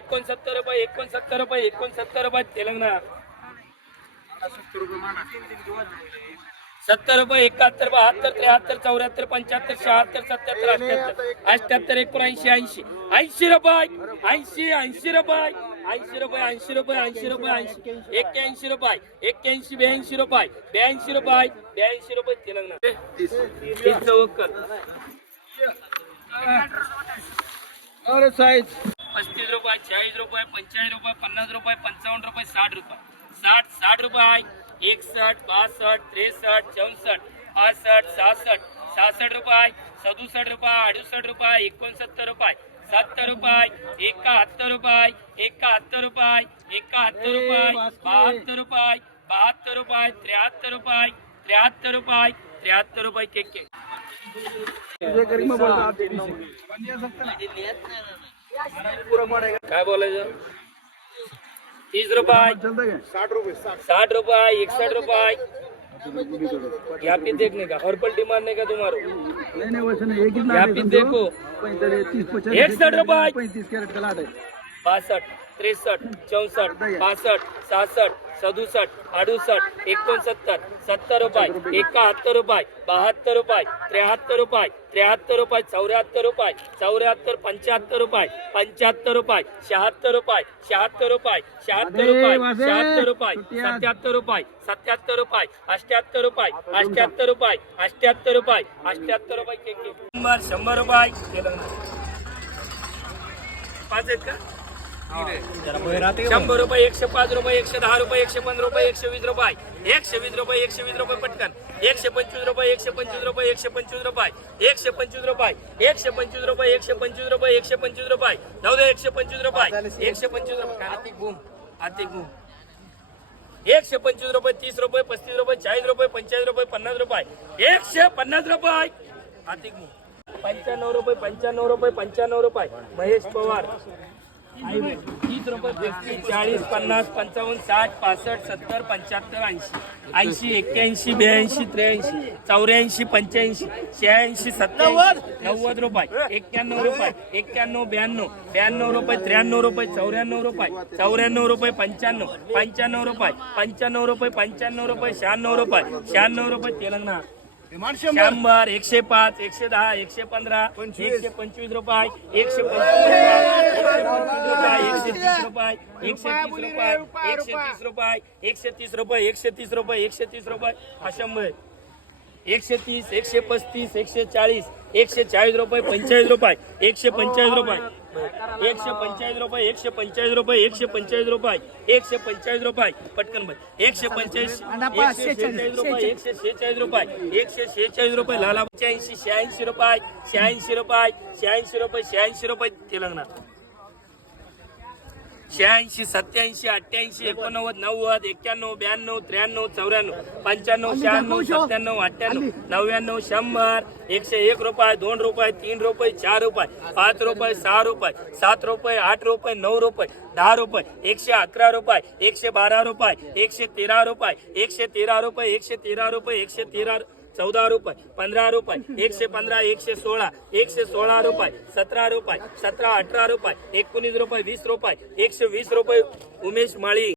₹69 ₹69 तेलंगणा 70 रुपये 71 72 73 74 75 76 77 78 78 79 80 रुपये 80 रुपये 80 रुपये 80 रुपये 80 रुपये 81 रुपये 81 82 रुपये 82 रुपये तेलंगणा 30 और साइज 35 रुपये 40 रुपये 45 रुपये 50 रुपये 55 रुपये 60 रुपये 60 रुपये 61 62 63 64 65 66 66 रुपये 67 रुपये 68 रुपये 69 रुपये 70 रुपये 71 रुपये 71 रुपये 72 रुपये 72 रुपये 73 रुपये 73 रुपये केक काय बोलायचं 30 रुपये 60 रुपये 61 रुपये यहाँ पे देखने का हर्बल मारने का तुम्हारा यहाँ पे देखो 61 रुपये 35 कैरेट का लाट है 62 63 64 65 67 67 68 69 70 रुपये 71 रुपये 72 रुपये 73 रुपये 74 रुपये 74 रुपये 74 75 रुपये 75 रुपये 76 रुपये 76 रुपये 76 रुपये 76 रुपये 77 रुपये 77 रुपये 78 रुपये 78 रुपये 78 रुपये 78 रुपये 100 रुपये पाच आहेत का 100 रुपये 105 रुपये 110 रुपये 115 रुपये 120 रुपये 120 रुपये 120 रुपये पटकन 125 रुपये 125 रुपये 125 रुपये 125 रुपये 125 रुपये 125 रुपये 125 रुपये जाऊ दे 125 रुपये 125 रुपये आतिक बूम 125 रुपये 30 रुपये 35 रुपये 40 रुपये 45 रुपये 50 रुपये 150 रुपये आतिक बूम 95 रुपये 95 रुपये महेश पवार 30 रुपये 40 50 55 60 65 70 75 80 81 82 83 84 85 86 87 90 रुपये 91 रुपये 91 92 रुपये 93 रुपये 94 रुपये 94 रुपये 95 रुपये 95 रुपये 96 रुपये तेलंगणा 100 105 110 115 125 रुपये 125 रुपये 130 रुपये 130 रुपये 130 रुपये 130 रुपये 130 रुपये 100 130 135 140 140 रुपये 45 रुपये 145 रुपये 145 रुपये 145 रुपये 145 रुपये 145 रुपये पटकन भाई 145 146 रुपये 146 रुपये 146 रुपये लाला 86 रुपये 86 रुपये 86 रुपये 86 रुपये तेलंगणा 86 87 88 89 90 91 92 93 94 95 96 97 98 99 100 101 रुपये 2 रुपये 3 रुपये 4 रुपये 5 रुपये 6 रुपये 7 रुपये 8 रुपये 9 रुपये 10 रुपये 111 रुपये 112 रुपये 113 रुपये 113 रुपये 113 रुपये 113 14 रुपये 15 रुपये 115 116 116 रुपये 17 रुपये 17 18 रुपये 19 रुपये 20 रुपये 120 रुपये उमेश माळी